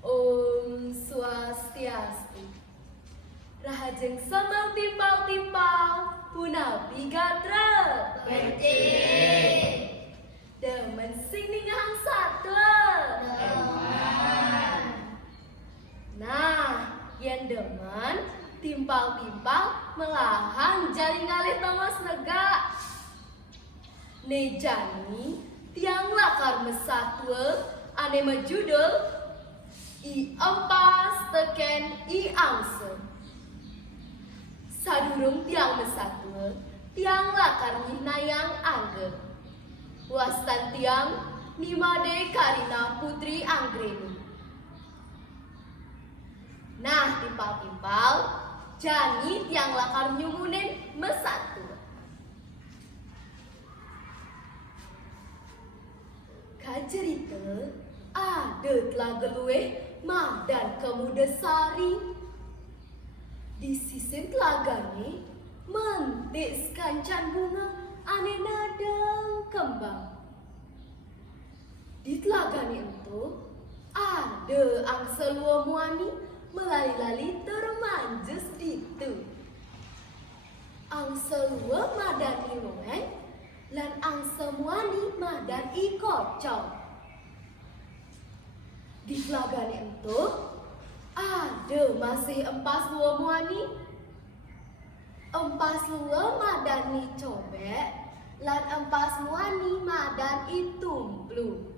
Om Swastiastu. Rahajeng sembel timpal-timpal, punapi gatra. Bece. Demen sing ningang satwa. Demen. Nah, yen demen timpal-timpal melahan jari ngalih tongos nega. Nejani tiang lakar mesatwe ane majudul I empas teken I angse. Sadurung tiang mesatwe tiang lakar nayang angge. Wastan tiang Nimade Karina Putri Anggreni. Nah, timpal-timpal jani tiang lakar nyumunin mesatwe. Kacerita ada telaga lueh madan kemuda sari. Di sisi telagane mentik sekancan bunga ane nadang kembang. Di telagane itu ada angsa lua muani melali-lali termanjes ditu. Angsa lua madani loeng lan angsa muani madan I kocok. Di telagane itu ada masih empas lua muani, empas lua madani cobek, lan empas muani madan I tumplu.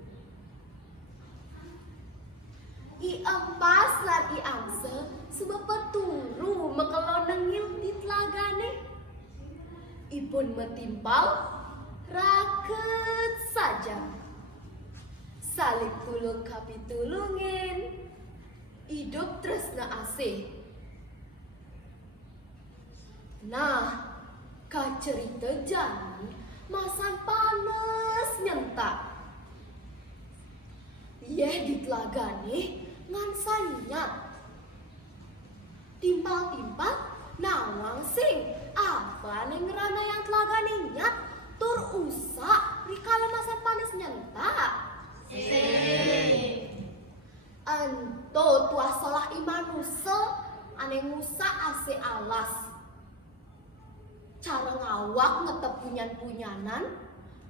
I empas lan I angse sebab peturu mekelo nengil di telagane. Ipun metimpal raket saja. Saling tulung kapitulungin, hidup tresna asih. Nah, kacerita jani masan panas nyentak. Yeh di telagane ngan sanyat. Timpal-timpal nawang sing apa neng ngerana yang telagane nyat tur usak rikala masan panas nyentak. Ento tuah salah imanusa ane ngusak ase alas. Cara ngawak ngetep punyan-punyanan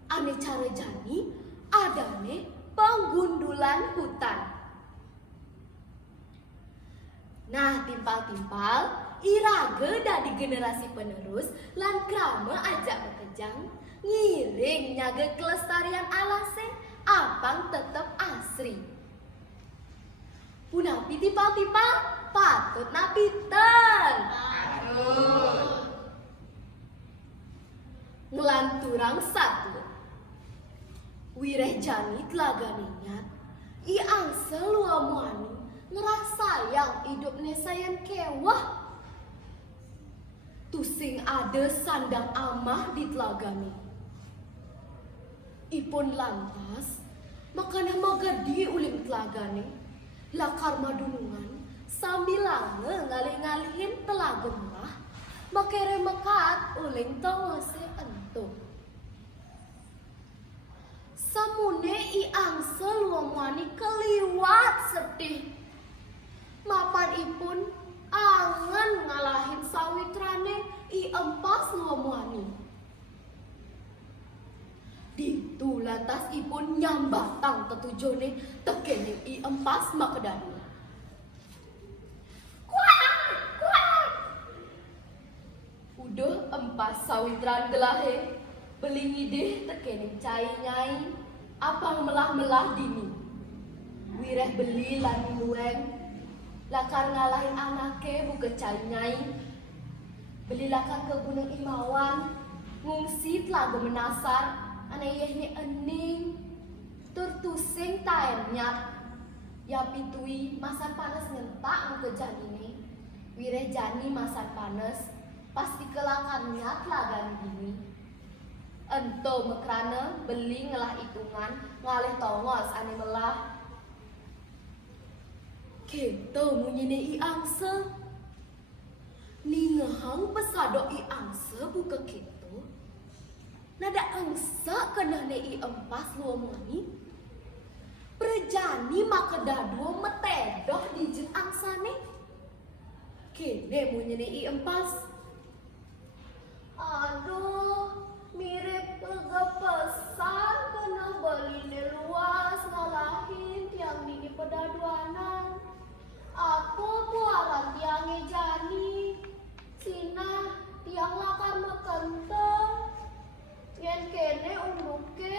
ane cara jani adane penggundulan hutan. Nah, timpal-timpal irage dari generasi penerus lan krama ajak bekejang ngiring nyaga kelestarian alase abang tetep asri. Punapi timpal-timpal patut napiten. Patut. Ngelanturang satu. Wireh jani telagane nyat. I angsa lua muani ngerasa yang hidupnya sayan kewah. Tusing ada sandang amah di telagane. Ipun lantas makana magadi uling telagane lakar madunungan sambil lange ngalih-ngalihin telaga mah makere mekat uling tawase ento. Samune I angsa luamani keliwat sedih. Mapan ipun angen ngalahin sawitrane I empas luamani. Ditu lantas ipun nyambatang ketujone tekene I empas makedani. Kuat! Udah empas sawitran gelahe belingi deh tekene cai nyai apang melah-melah dini. Wireh beli lan lueng lakar ngalahin anake buka cai nyai. Beli lakar ke Gunung Imawan ngungsi telaga menasar ane yehne ening tur tusing taemnyat ya pitui masan panas ngentak muka janine. Wireh jani masan panas pasti kelakarnya telagan gini. Ento mekrana beli ngelah hitungan ngalih tongos ane melah. Kento munyine I angse. Ningahang pesado I angse buka kento. Nada angsa kenane I empas luomani. Prejani maka dadua metedo kene munyene i empas. Aduh, mirip kegepesan kena beline luas ngalahin tiang dini pedaduanan. Aku puaran tiange jani, Cina tiang lakar mekenteng. Yen kene unduke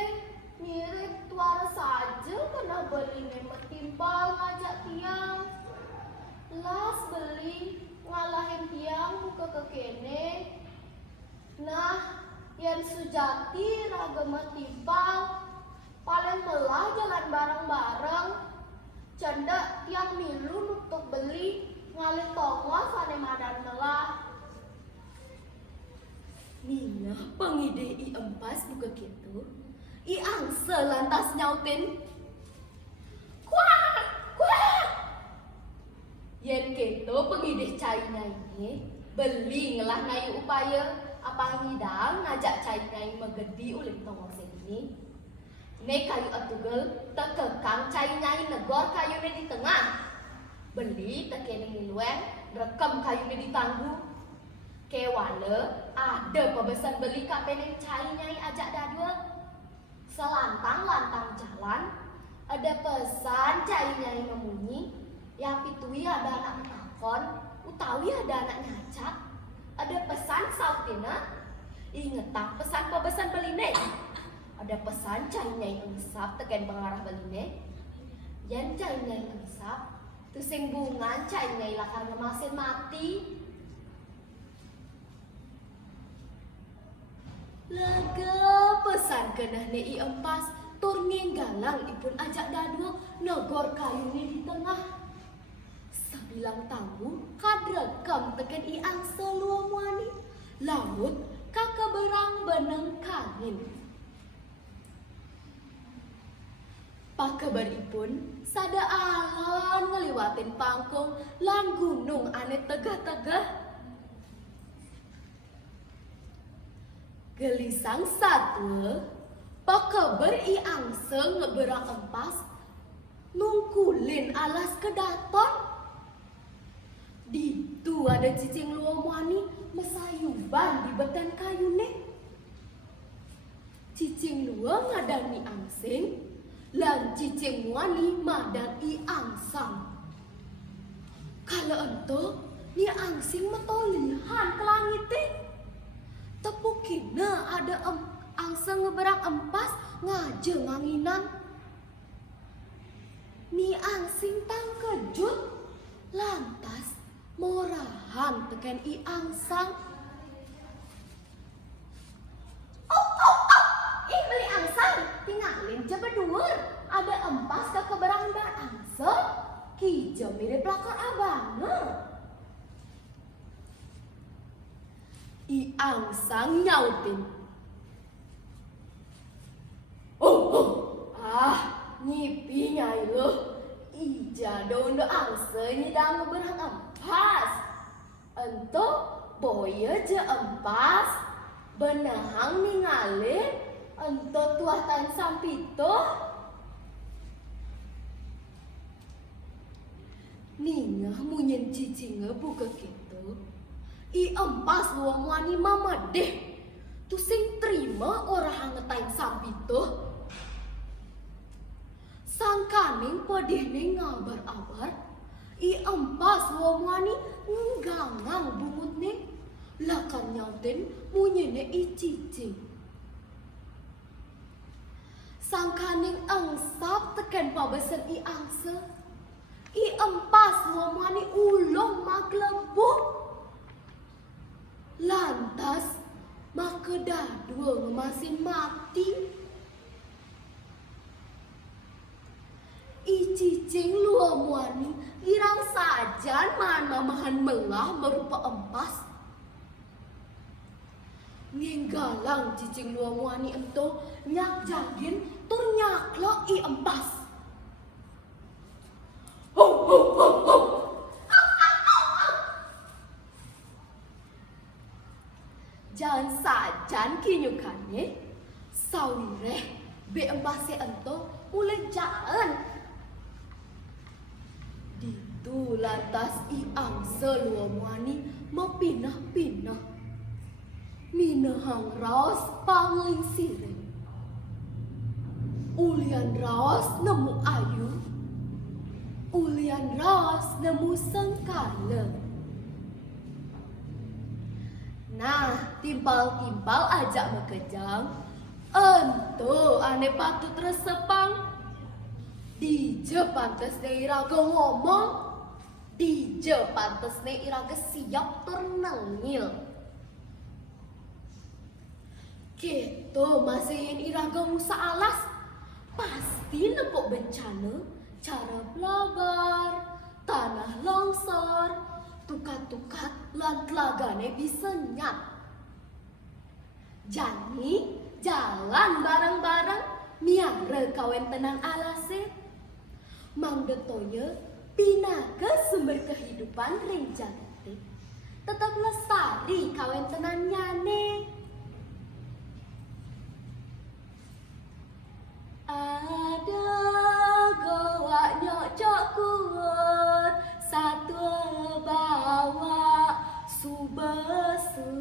mirip tuar saja kena beline metimpal ngajak tiang. Las beli ngalahin tiang buka ke kene. Nah, yen sujati raga metimpal paling melah jalan bareng-bareng. Cendak tiang milu nutuk beli ngalih tongos ane madan melah. Nina pengide i empas buka gitu. I angse lantas nyautin. Kuah, kuah. Yen keto pengide cainya ini beli ngelah ngayu upaya apa ngidang ngajak cainya megedi uling tongos ini. Ne kayu atugel tekekang cainya negor kayunya di tengah. Beli tekene ngilueng rekam kayunya di tanggu. Kewale ada pebesan beli kapene cainya ajak dadua. Selantang-lantang jalan ada pesan cainya memunyi. Yang pitui ada anak takon, utawi ada anak nyacak. Ada pesan sautina. Ingetak pesan pebesan beline. Ada pesan cainya yang ngesap tekan pengarah beline. Yan cainya yang ngesap tusing bungan cainya lakar ngemasin mati. Laga pesan kenah nei empas tur ngenggalang ipun ajak dadua negor kayune di tengah. Sabilang tamu kadrekam teken i angse luam wani laut kakaberang beneng kangin. Pakabaripun sada alon ngeliwatin pangkung lan gunung ane tegah-tegah. Gelisang satu pakabar i angse ngeberang empas nungkulin alas kedaton. Ditu ada cicing luam wani mesayuban di beten kayune. Cicing luam ngadani angsing lan cicing wani madan i angsang. Kalau ento ni angsing metolihan ke langit. Tepukina ada angsang ngeberang empas ngaje nganginan. Ni angsing tang kejut lantas morahan tekan i angsang. Beli angsang tinggalin coba dhuwur. Ada empas ke keberang dan angsang kijo mirip lakar abangna. I angsang nyautin. Nyipi nyai lo. Ija dondo angsa nyidang ngeberang empas. Ento boya je empas. Benahang ningalin. Ento tuah tan sampito. Ningah munyen cicinge buka gitu. I empas luang wani mama deh. Tu sing terima orang ngetain sampito. Sangkaning pedih ngabar-abar. I empas luang wani nggangang bungut nih. Lakan nyautin munyene i cicing. Sangkaning angsap tekan pabesen i angse. I empas luang wani ulong maglebuk. Lantas maka dadua ngemasin mati. I cicing luam wani girang sajan mahan melah merupa empas. Ngenggalang cicing luam wani ento nyak jagin tur nyaklok i empas. Jangan sajan kinyukane sawireh be empase ento mulai jaan. Ditu Lantas iang selua muani mapinah-pinah. Minahang raos pangling sirih. Ulian raos nemu ayu. Ulian raos nemu sengkala. Nah, timpal-timpal ajak mekejang. Ento ane patut resepang. Dije pantes ne iraga ngomong. Dije pantes ne iraga siap ternengil. Keto masain iraga musa alas. Pasti nepuk bencana. Cara belagar, tanah longsor, tukat-tukat lan telagane bisa nyat. Jani jalan bareng-bareng miara kawen tenang alase. Mang detoye pindah ke sumber kehidupan renjante. Tetap lestari kawen tenan nyane. Ada goa nyocok kuat satu bawa subesua.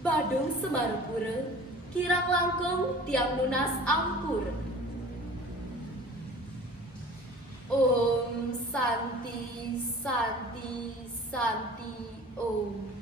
Badung Semarupura kirang langkung tiang nunas angkur. Om Santi Santi Santi Om.